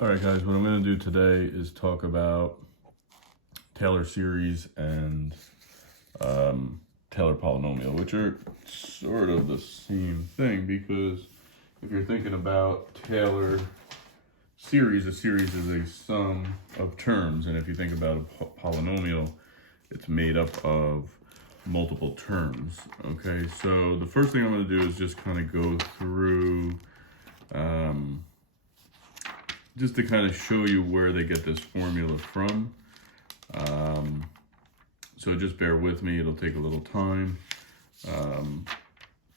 All right, guys, what I'm going to do today is talk about Taylor series and Taylor polynomial, which are sort of the same thing, because if you're thinking about Taylor series, a series is a sum of terms, and if you think about a polynomial, it's made up of multiple terms. Okay, so the first thing I'm going to do is just kind of go through just to kind of show you where they get this formula from. So just bear with me, it'll take a little time.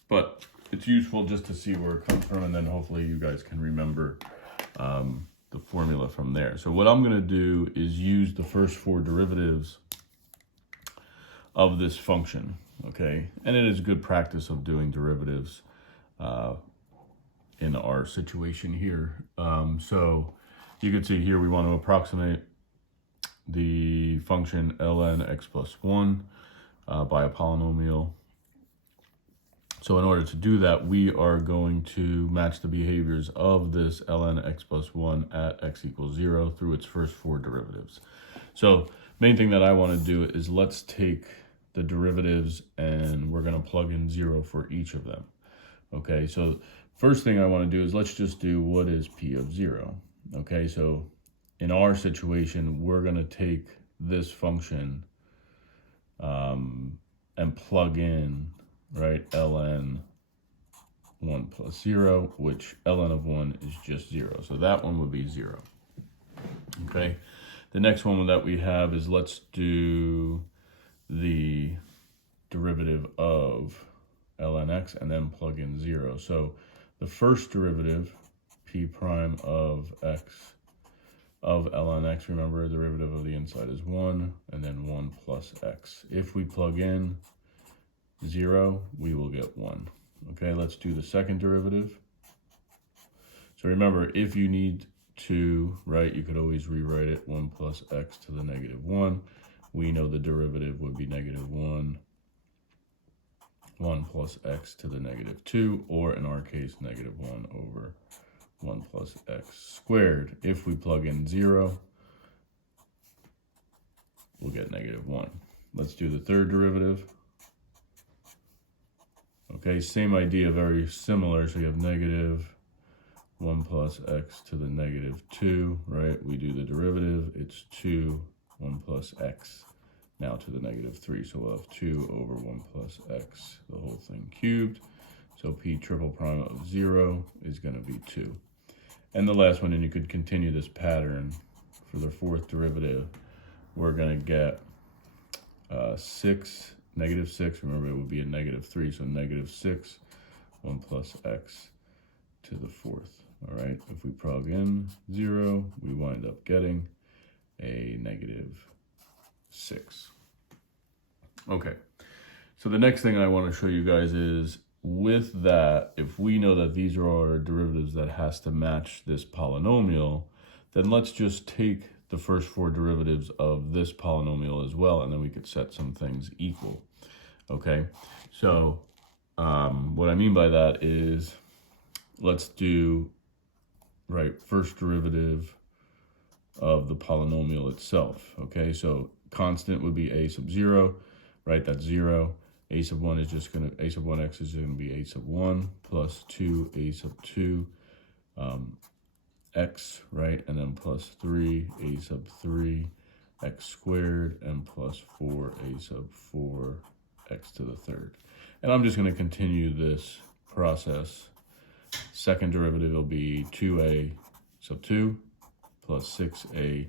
But it's useful just to see where it comes from, and then hopefully you guys can remember the formula from there. So what I'm going to do is use the first four derivatives of this function, okay? And it is good practice of doing derivatives in our situation here. So you can see here we want to approximate the function ln x plus 1 by a polynomial. So in order to do that, we are going to match the behaviors of this ln x plus 1 at x equals 0 through its first four derivatives. So main thing that I want to do is let's take the derivatives and we're going to plug in 0 for each of them. Okay, so first thing I want to do is let's just do what is p of 0. Okay, so in our situation, we're going to take this function and plug in, right, ln 1 plus 0, which ln of 1 is just 0. So that one would be 0. Okay, the next one that we have is let's do the derivative of ln x and then plug in 0. So the first derivative, p prime of x of ln x, remember the derivative of the inside is 1, and then 1 plus x. If we plug in 0, we will get 1. Okay, let's do the second derivative. So remember, if you need to, right, you could always rewrite it 1 plus x to the negative 1. We know the derivative would be negative 1 plus x to the negative 2, or in our case, negative 1 over 1 plus x squared. If we plug in 0, we'll get negative 1. Let's do the third derivative. Okay, same idea, very similar. So you have negative 1 plus x to the negative 2, right? We do the derivative, it's 2, 1 plus x, now to the negative 3. So we'll have 2 over 1 plus x, the whole thing cubed. So p triple prime of 0 is going to be 2. And the last one, and you could continue this pattern for the fourth derivative, we're going to get 6, negative 6, remember it would be a negative 3, so negative 6, 1 plus x to the fourth. All right, if we plug in 0, we wind up getting a negative 6. Okay, so the next thing I want to show you guys is, with that, if we know that these are our derivatives that has to match this polynomial, then let's just take the first four derivatives of this polynomial as well, and then we could set some things equal. Okay, so what I mean by that is, let's do, right, first derivative of the polynomial itself. Okay, so constant would be a sub 0, right, that's 0. A sub 1 is just going to, a sub 1x is going to be a sub 1 plus 2 a sub 2 x, right, and then plus 3 a sub 3 x squared, and plus 4 a sub 4 x to the third. And I'm just going to continue this process. Second derivative will be 2a sub 2 plus 6a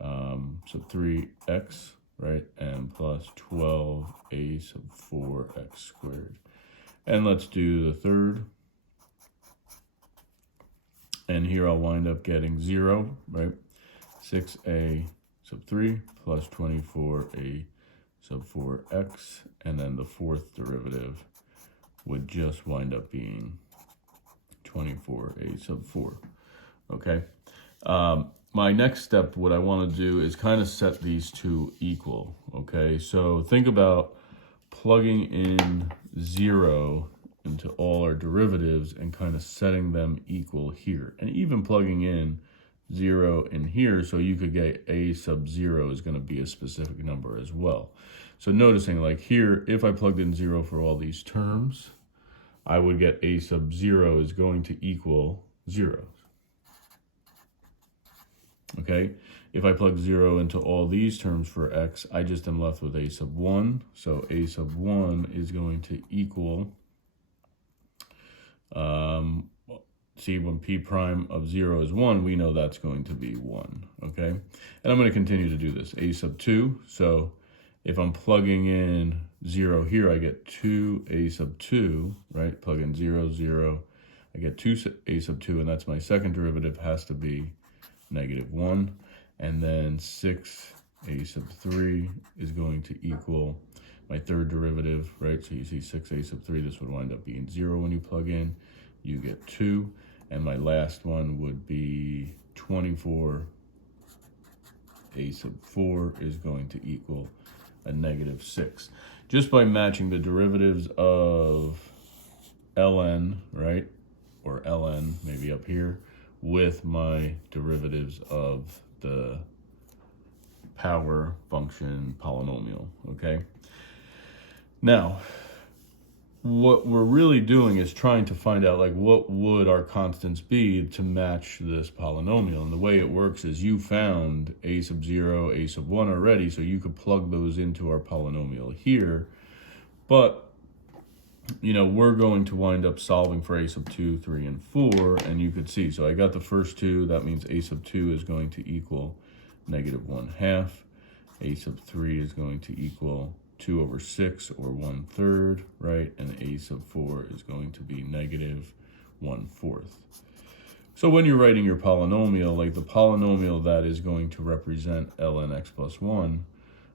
sub 3x, right, and plus 12a sub 4x squared. And let's do the third. And here I'll wind up getting 0, right, 6a sub 3 plus 24a sub 4x, and then the fourth derivative would just wind up being 24a sub 4, okay? My next step, what I want to do is kind of set these two equal, okay? So think about plugging in 0 into all our derivatives and kind of setting them equal here, and even plugging in 0 in here, so you could get a sub 0 is going to be a specific number as well. So noticing like here, if I plugged in 0 for all these terms, I would get a sub 0 is going to equal 0. Okay, if I plug 0 into all these terms for x, I just am left with a sub 1. So a sub 1 is going to equal, see, when p prime of 0 is 1, we know that's going to be 1, okay? And I'm going to continue to do this. A sub 2, so if I'm plugging in 0 here, I get 2a sub 2, right? Plug in 0, 0, I get 2a sub 2, and that's my second derivative, has to be -1. And then 6a sub 3 is going to equal my third derivative, right? So you see 6a sub 3, this would wind up being 0 when you plug in. You get 2. And my last one would be 24a sub 4 is going to equal a -6. Just by matching the derivatives of ln, right? Or ln, maybe up here, with my derivatives of the power function polynomial, okay? Now, what we're really doing is trying to find out, like, what would our constants be to match this polynomial. And the way it works is you found a sub 0, a sub 1 already, so you could plug those into our polynomial here. But, you know, we're going to wind up solving for a sub 2, 3, and 4, and you could see. So I got the first two. That means a sub 2 is going to equal -1/2. A sub 3 is going to equal 2/6, or 1/3, right? And a sub 4 is going to be -1/4. So when you're writing your polynomial, like the polynomial that is going to represent ln x plus 1,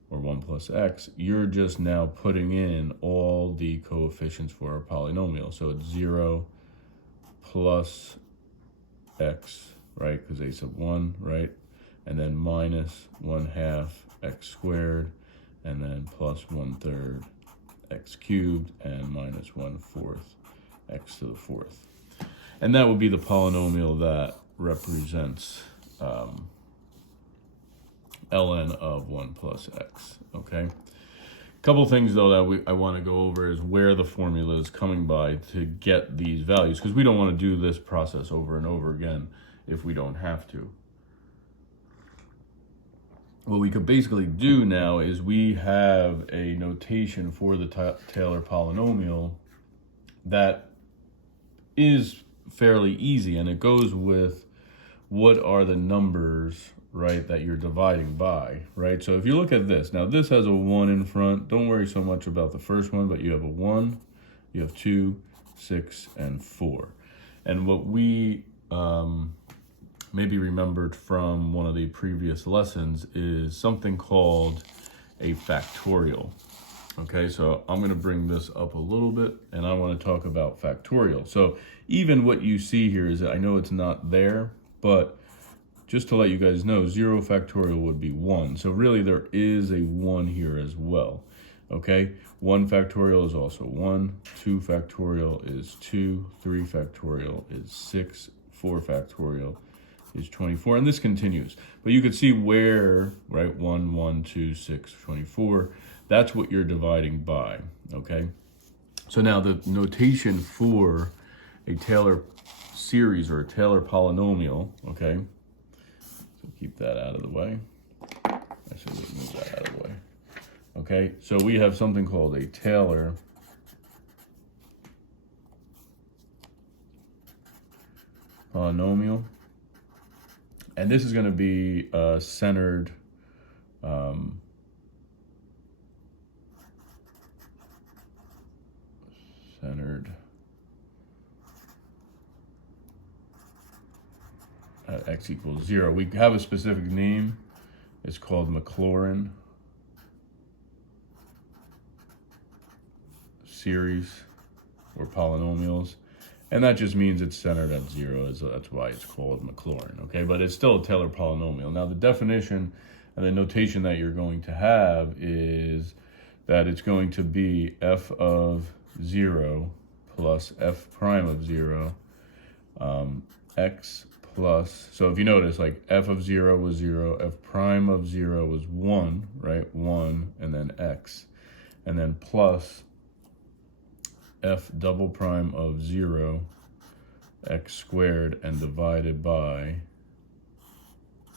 or 1 plus x, you're just now putting in all the coefficients for a polynomial. So it's 0 plus x, right? Because a sub 1, right? And then -1/2 x squared, and then plus 1/3 x cubed, and -1/4 x to the 4th. And that would be the polynomial that represents ln of 1 plus x, okay? Couple things, though, that I want to go over is where the formula is coming by to get these values, because we don't want to do this process over and over again if we don't have to. What we could basically do now is we have a notation for the Taylor polynomial that is fairly easy, and it goes with what are the numbers, right, that you're dividing by, right? So if you look at this, now this has a 1 in front. Don't worry so much about the first one, but you have a 1, you have 2, 6, and 4. And what we maybe remembered from one of the previous lessons is something called a factorial. Okay, so I'm going to bring this up a little bit, and I want to talk about factorial. So even what you see here is, I know it's not there, but just to let you guys know, 0 factorial would be 1. So really there is a 1 here as well. Okay, 1 factorial is also 1, 2 factorial is 2, 3 factorial is 6, 4 factorial is 24, and this continues. But you could see where, right, 1, 1, 2, 6, 24, that's what you're dividing by, okay? So now the notation for a Taylor series or a Taylor polynomial, okay? So keep that out of the way. Actually, let's move that out of the way. Okay, so we have something called a Taylor polynomial. And this is going to be centered at x equals 0. We have a specific name. It's called Maclaurin series or polynomials. And that just means it's centered at 0. That's why it's called Maclaurin, okay? But it's still a Taylor polynomial. Now, the definition and the notation that you're going to have is that it's going to be f of 0 plus f prime of 0, x plus, so if you notice, like f of 0 was 0, f prime of 0 was 1, right? 1, and then x. And then plus f double prime of 0, x squared, and divided by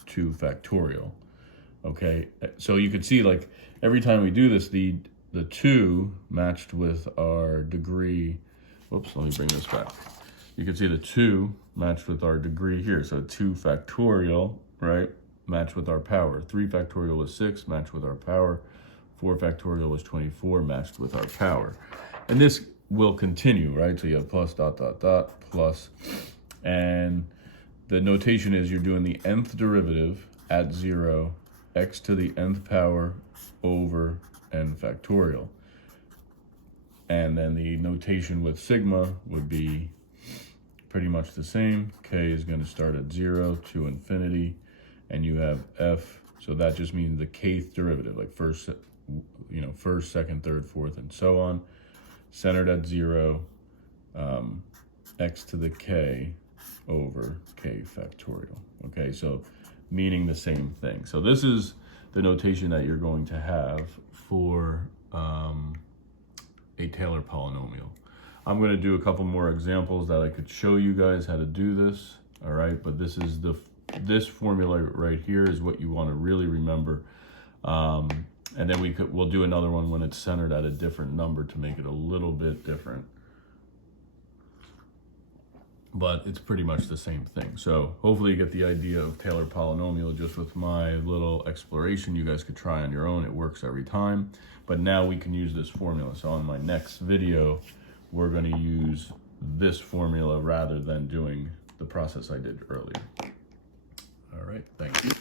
2 factorial. Okay, so you could see, like, every time we do this, the 2 matched with our degree. Whoops, let me bring this back. You can see the 2 matched with our degree here. So 2 factorial, right, matched with our power. 3 factorial was 6, matched with our power. 4 factorial was 24, matched with our power. And this will continue, right? So you have plus dot dot dot plus. And the notation is you're doing the nth derivative at 0, x to the nth power over n factorial. And then the notation with sigma would be pretty much the same. K is going to start at 0 to infinity, and you have f, so that just means the kth derivative, like first, second, third, fourth, and so on, centered at 0, x to the k over k factorial. Okay, so meaning the same thing. So this is the notation that you're going to have for a Taylor polynomial. I'm going to do a couple more examples that I could show you guys how to do this. All right, but this is formula right here is what you want to really remember. And then we'll do another one when it's centered at a different number to make it a little bit different. But it's pretty much the same thing. So hopefully you get the idea of Taylor polynomial just with my little exploration. You guys could try on your own. It works every time. But now we can use this formula. So on my next video, we're going to use this formula rather than doing the process I did earlier. All right, thank you.